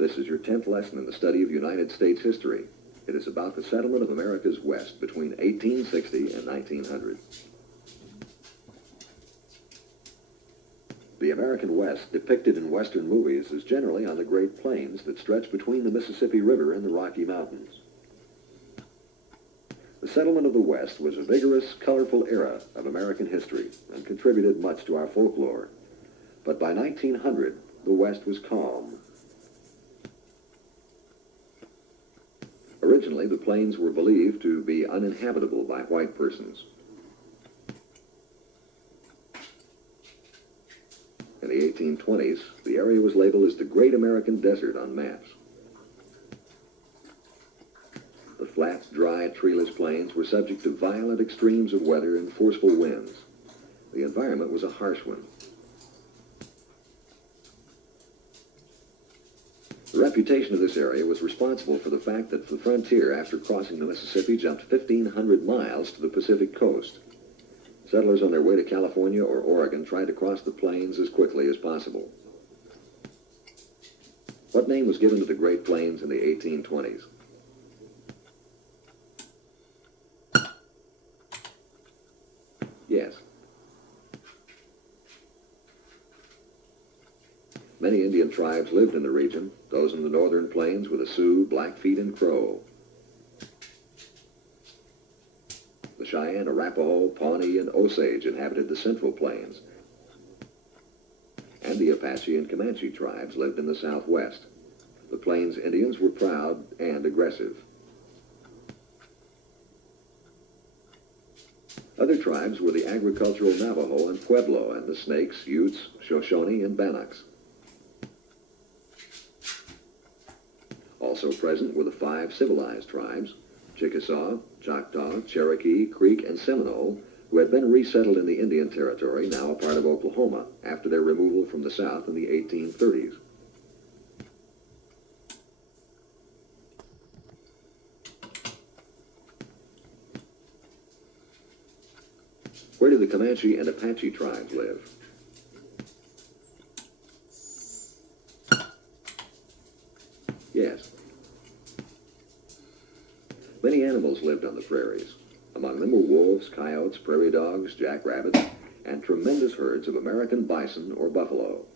This is your 10th lesson in the study of United States history. It is about the settlement of America's West between 1860 and 1900. The American West, depicted in Western movies, is generally on the Great Plains that stretch between the Mississippi River and the Rocky Mountains. The settlement of the West was a vigorous, colorful era of American history and contributed much to our folklore. But by 1900, the West was calm. Originally, the plains were believed to be uninhabitable by white persons. In the 1820s, the area was labeled as the Great American Desert on maps. The flat, dry, treeless plains were subject to violent extremes of weather and forceful winds. The environment was a harsh one. The reputation of this area was responsible for the fact that the frontier, after crossing the Mississippi, jumped 1,500 miles to the Pacific coast. Settlers on their way to California or Oregon tried to cross the plains as quickly as possible. What name was given to the Great Plains in the 1820s? Yes. Many Indian tribes lived in the region. Those in the northern plains were the Sioux, Blackfeet, and Crow. The Cheyenne, Arapaho, Pawnee, and Osage inhabited the central plains. And the Apache and Comanche tribes lived in the southwest. The Plains Indians were proud and aggressive. Other tribes were the agricultural Navajo and Pueblo, and the Snakes, Utes, Shoshone, and Bannocks. Also present were the 5 civilized tribes, Chickasaw, Choctaw, Cherokee, Creek, and Seminole, who had been resettled in the Indian Territory, now a part of Oklahoma, after their removal from the South in the 1830s. Where did the Comanche and Apache tribes live? Yes. Many animals lived on the prairies. Among them were wolves, coyotes, prairie dogs, jackrabbits, and tremendous herds of American bison or buffalo.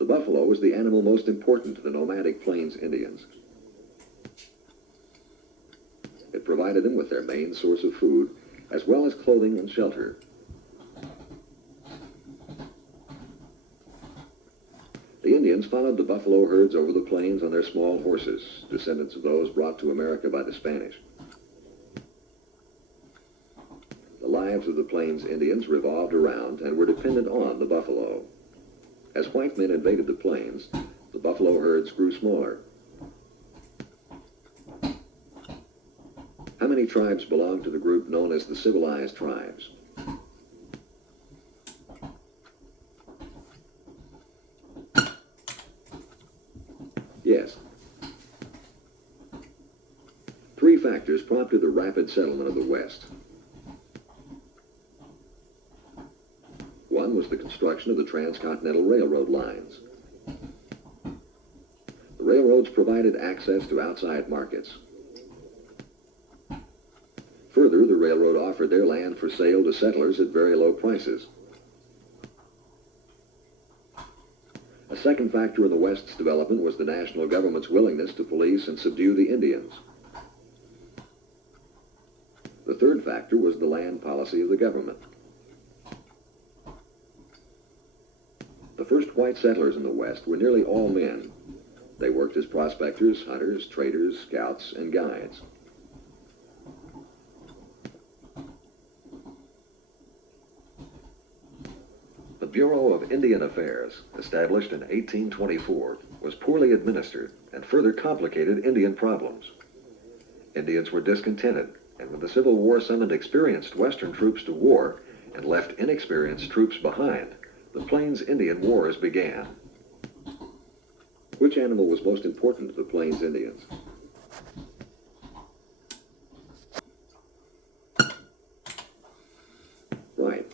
The buffalo was the animal most important to the nomadic Plains Indians. It provided them with their main source of food, as well as clothing and shelter. The Indians followed the buffalo herds over the plains on their small horses, descendants of those brought to America by the Spanish. The lives of the Plains Indians revolved around and were dependent on the buffalo. As white men invaded the plains, the buffalo herds grew smaller. How many tribes belonged to the group known as the civilized tribes? Yes. 3 factors prompted the rapid settlement of the West. One was the construction of the transcontinental railroad lines. The railroads provided access to outside markets. Further, the railroad offered their land for sale to settlers at very low prices. A second factor in the West's development was the national government's willingness to police and subdue the Indians. The third factor was the land policy of the government. The first white settlers in the West were nearly all men. They worked as prospectors, hunters, traders, scouts, and guides. The Bureau of Indian Affairs, established in 1824, was poorly administered and further complicated Indian problems. Indians were discontented, and when the Civil War summoned experienced Western troops to war and left inexperienced troops behind, the Plains Indian Wars began. Which animal was most important to the Plains Indians? Right.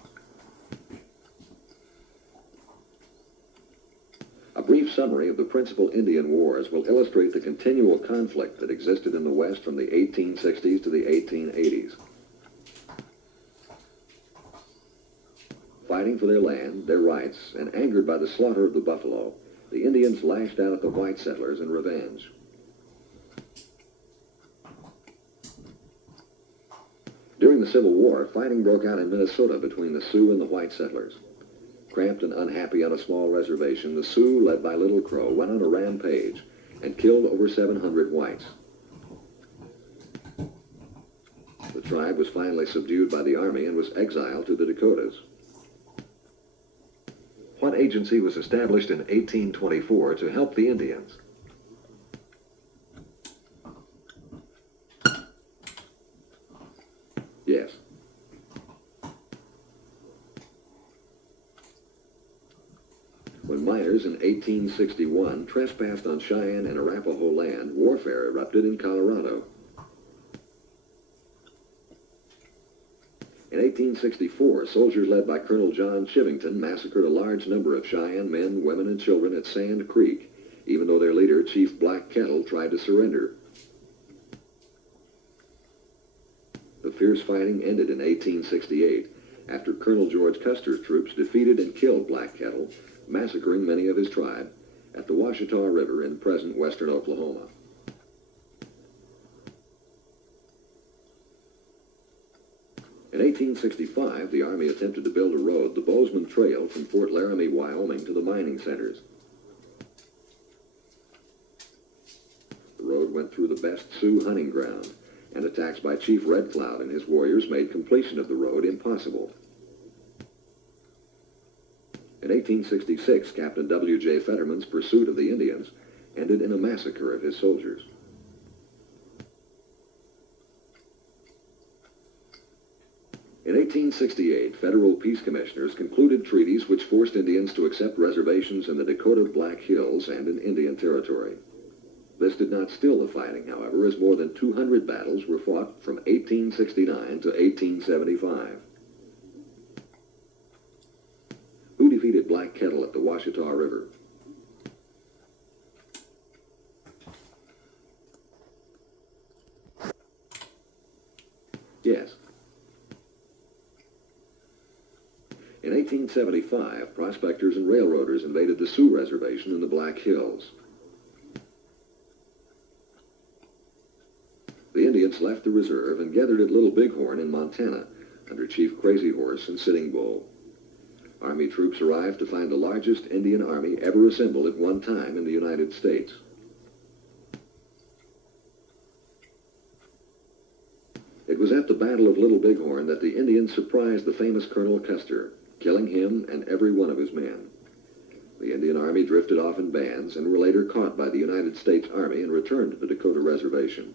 A brief summary of the principal Indian wars will illustrate the continual conflict that existed in the West from the 1860s to the 1880s. Fighting for their land, their rights, and angered by the slaughter of the buffalo, the Indians lashed out at the white settlers in revenge. During the Civil War, fighting broke out in Minnesota between the Sioux and the white settlers. Cramped and unhappy on a small reservation, the Sioux, led by Little Crow, went on a rampage and killed over 700 whites. The tribe was finally subdued by the Army and was exiled to the Dakotas. What agency was established in 1824 to help the Indians? Yes. When miners in 1861 trespassed on Cheyenne and Arapaho land, warfare erupted in Colorado. In 1864, soldiers led by Colonel John Chivington massacred a large number of Cheyenne men, women, and children at Sand Creek, even though their leader, Chief Black Kettle, tried to surrender. The fierce fighting ended in 1868 after Colonel George Custer's troops defeated and killed Black Kettle, massacring many of his tribe at the Washita River in present western Oklahoma. In 1865, the Army attempted to build a road, the Bozeman Trail, from Fort Laramie, Wyoming, to the mining centers. The road went through the best Sioux hunting ground, and attacks by Chief Red Cloud and his warriors made completion of the road impossible. In 1866, Captain W.J. Fetterman's pursuit of the Indians ended in a massacre of his soldiers. In 1868, federal peace commissioners concluded treaties which forced Indians to accept reservations in the Dakota Black Hills and in Indian Territory. This did not still the fighting, however, as more than 200 battles were fought from 1869 to 1875. Who defeated Black Kettle at the Washita River? Yes. In 1875, prospectors and railroaders invaded the Sioux Reservation in the Black Hills. The Indians left the reserve and gathered at Little Bighorn in Montana under Chief Crazy Horse and Sitting Bull. Army troops arrived to find the largest Indian army ever assembled at one time in the United States. It was at the Battle of Little Bighorn that the Indians surprised the famous Colonel Custer, killing him and every one of his men. The Indian Army drifted off in bands and were later caught by the United States Army and returned to the Dakota Reservation.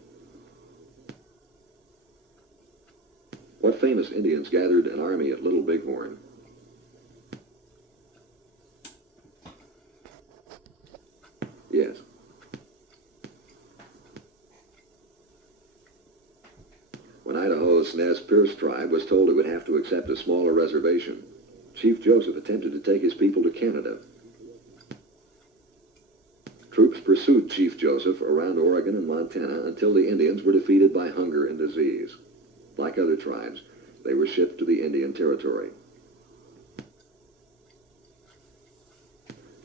What famous Indians gathered an army at Little Bighorn? Yes. When Idaho's Nez Perce tribe was told it would have to accept a smaller reservation, Chief Joseph attempted to take his people to Canada. Troops pursued Chief Joseph around Oregon and Montana until the Indians were defeated by hunger and disease. Like other tribes, they were shipped to the Indian Territory.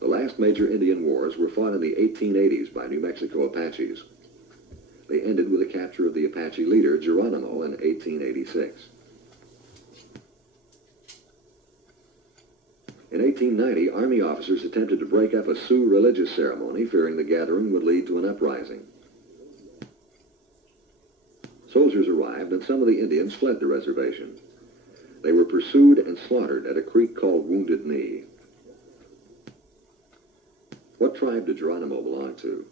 The last major Indian wars were fought in the 1880s by New Mexico Apaches. They ended with the capture of the Apache leader, Geronimo, in 1886. In 1890, Army officers attempted to break up a Sioux religious ceremony, fearing the gathering would lead to an uprising. Soldiers arrived, and some of the Indians fled the reservation. They were pursued and slaughtered at a creek called Wounded Knee. What tribe did Geronimo belong to?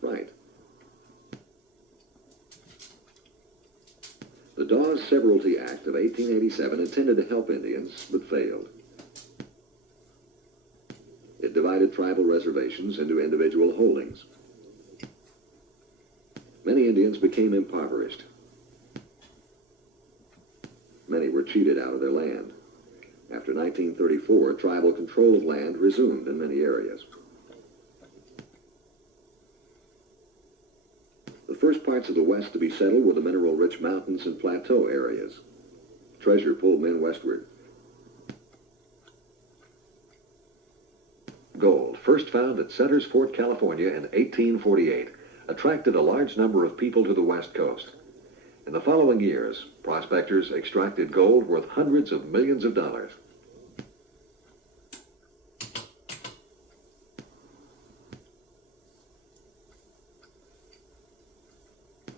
Right. The Dawes Severalty Act of 1887 intended to help Indians, but failed. It divided tribal reservations into individual holdings. Many Indians became impoverished. cheated out of their land. After 1934, tribal control of land resumed in many areas. The first parts of the West to be settled were the mineral-rich mountains and plateau areas. Treasure pulled men westward. Gold, first found at Centers Fort, California in 1848, attracted a large number of people to the West Coast. In the following years, prospectors extracted gold worth hundreds of millions of dollars.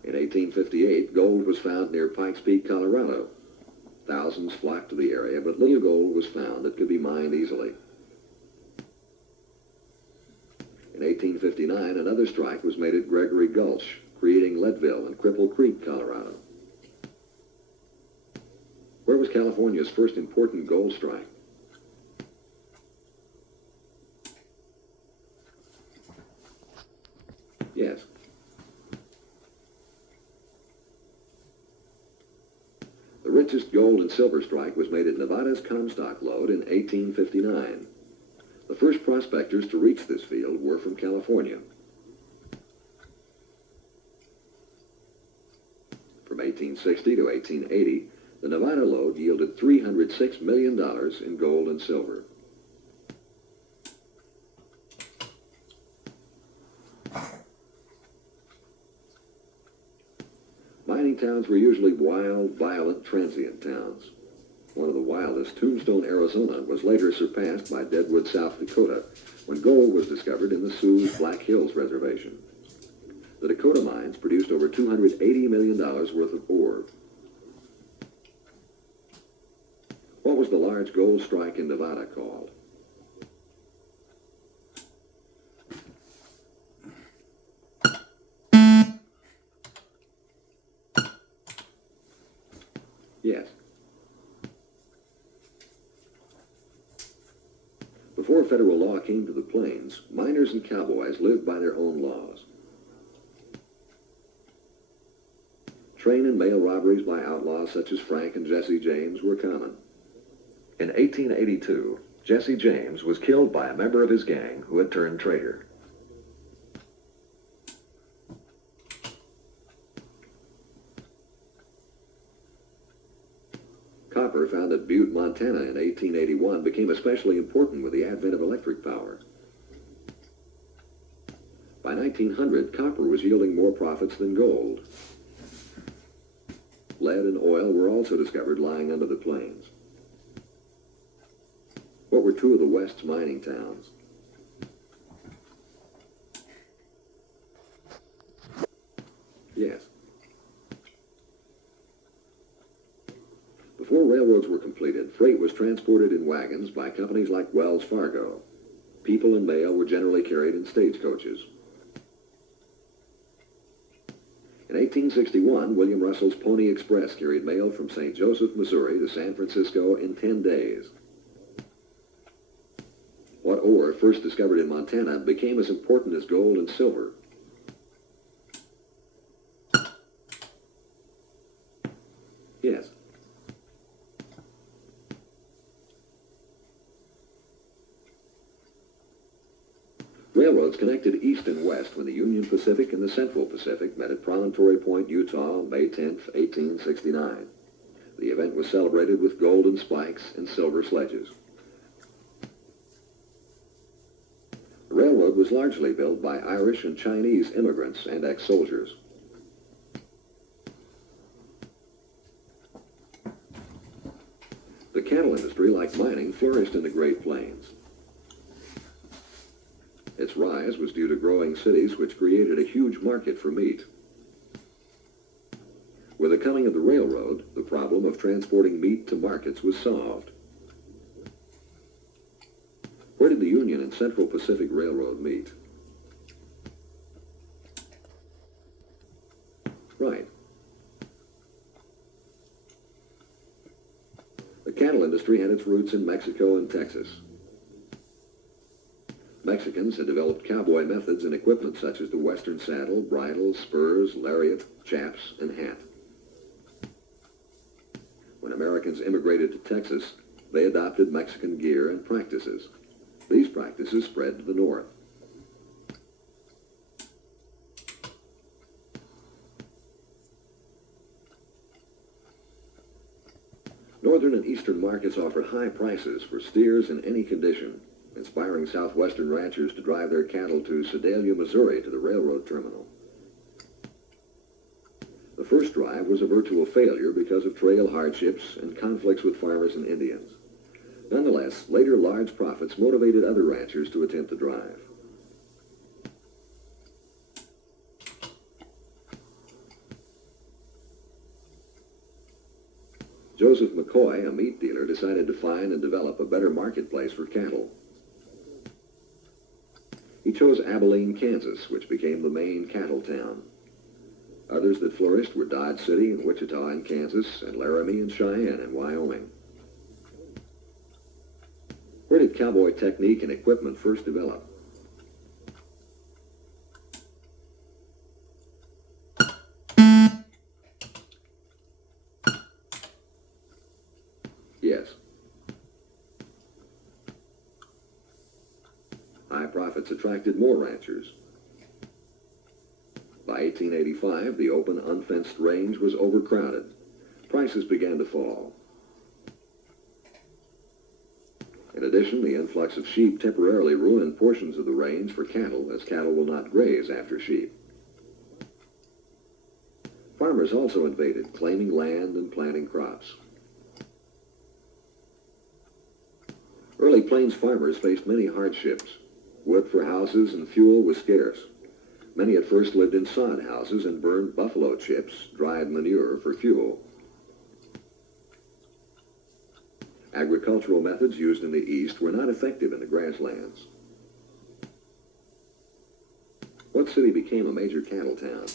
In 1858, gold was found near Pikes Peak, Colorado. Thousands flocked to the area, but little gold was found that could be mined easily. In 1859, another strike was made at Gregory Gulch, creating Leadville and Cripple Creek, Colorado. Where was California's first important gold strike? Yes. The richest gold and silver strike was made at Nevada's Comstock Lode in 1859. The first prospectors to reach this field were from California. From 1860 to 1880, the Nevada lode yielded $306 million in gold and silver. Mining towns were usually wild, violent, transient towns. One of the wildest, Tombstone, Arizona, was later surpassed by Deadwood, South Dakota, when gold was discovered in the Sioux Black Hills Reservation. The Dakota mines produced over $280 million worth of ore. What was the large gold strike in Nevada called? Yes. Before federal law came to the plains, miners and cowboys lived by their own laws. Train and mail robberies by outlaws such as Frank and Jesse James were common. In 1882, Jesse James was killed by a member of his gang who had turned traitor. Copper, found at Butte, Montana in 1881, became especially important with the advent of electric power. By 1900, copper was yielding more profits than gold. Lead and oil were also discovered lying under the plains. What were two of the West's mining towns? Yes. Before railroads were completed, freight was transported in wagons by companies like Wells Fargo. People and mail were generally carried in stagecoaches. In 1861, William Russell's Pony Express carried mail from St. Joseph, Missouri to San Francisco in 10 days. What ore, first discovered in Montana, became as important as gold and silver? Yes. Railroads connected east and west when the Union Pacific and the Central Pacific met at Promontory Point, Utah, on May 10, 1869. The event was celebrated with golden spikes and silver sledges. The railroad was largely built by Irish and Chinese immigrants and ex-soldiers. The cattle industry, like mining, flourished in the Great Plains. Its rise was due to growing cities which created a huge market for meat. With the coming of the railroad, the problem of transporting meat to markets was solved. Where did the Union and Central Pacific Railroad meet? Right. The cattle industry had its roots in Mexico and Texas. Mexicans had developed cowboy methods and equipment such as the western saddle, bridle, spurs, lariat, chaps, and hat. When When Americans immigrated to Texas, they adopted Mexican gear and practices. These practices spread to the north. Northern and eastern markets offered high prices for steers in any condition, inspiring southwestern ranchers to drive their cattle to Sedalia, Missouri to the railroad terminal. The first drive was a virtual failure because of trail hardships and conflicts with farmers and Indians. Nonetheless, later large profits motivated other ranchers to attempt the drive. Joseph McCoy, a meat dealer, decided to find and develop a better marketplace for cattle. He chose Abilene, Kansas, which became the main cattle town. Others that flourished were Dodge City and Wichita in Kansas, and Laramie and Cheyenne in Wyoming. Where did cowboy technique and equipment first develop? Yes. High profits attracted more ranchers. By 1885, the open, unfenced range was overcrowded. Prices began to fall. In addition, the influx of sheep temporarily ruined portions of the range for cattle, as cattle will not graze after sheep. Farmers also invaded, claiming land and planting crops. Early plains farmers faced many hardships. Wood for houses and fuel was scarce. Many at first lived in sod houses and burned buffalo chips, dried manure, for fuel. Agricultural methods used in the East were not effective in the grasslands. What city became a major cattle town?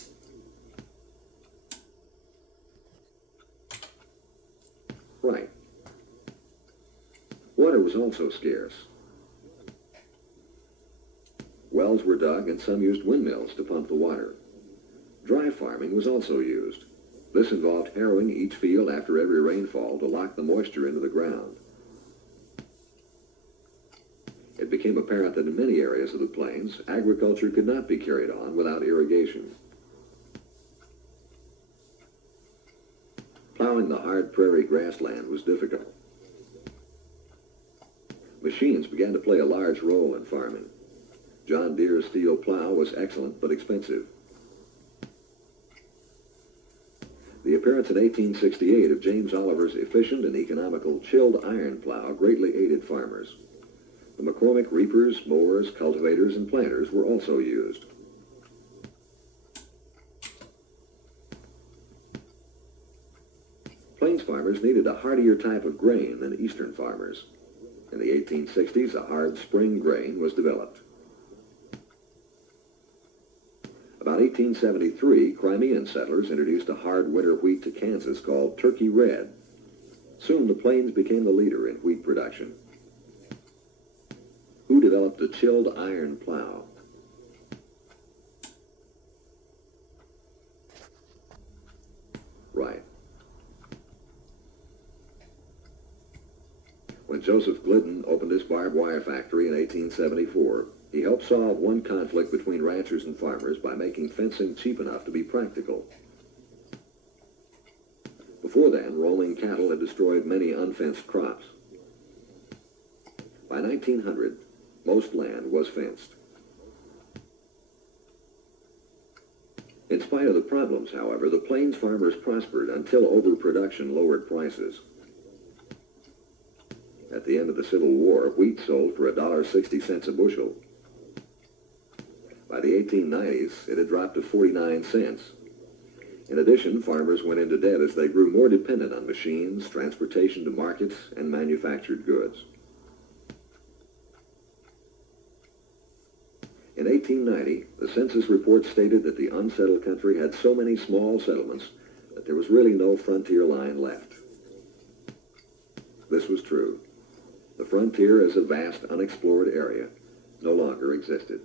Right. Water was also scarce. Wells were dug and some used windmills to pump the water. Dry farming was also used. This involved harrowing each field after every rainfall to lock the moisture into the ground. It became apparent that in many areas of the plains, agriculture could not be carried on without irrigation. Plowing the hard prairie grassland was difficult. Machines began to play a large role in farming. John Deere's steel plow was excellent but expensive. The appearance in 1868 of James Oliver's efficient and economical chilled iron plow greatly aided farmers. The McCormick reapers, mowers, cultivators, and planters were also used. Plains farmers needed a hardier type of grain than eastern farmers. In the 1860s, a hard spring grain was developed. About 1873, Crimean settlers introduced a hard winter wheat to Kansas called Turkey Red. Soon the plains became the leader in wheat production. Who developed the chilled iron plow? Right. When Joseph Glidden opened his barbed wire factory in 1874, he helped solve one conflict between ranchers and farmers by making fencing cheap enough to be practical. Before then, roaming cattle had destroyed many unfenced crops. By 1900, most land was fenced. In spite of the problems, however, the plains farmers prospered until overproduction lowered prices. At the end of the Civil War, wheat sold for $1.60 a bushel. By the 1890s, it had dropped to 49 cents. In addition, farmers went into debt as they grew more dependent on machines, transportation to markets, and manufactured goods. In 1890, the census report stated that the unsettled country had so many small settlements that there was really no frontier line left. This was true. The frontier as a vast, unexplored area no longer existed.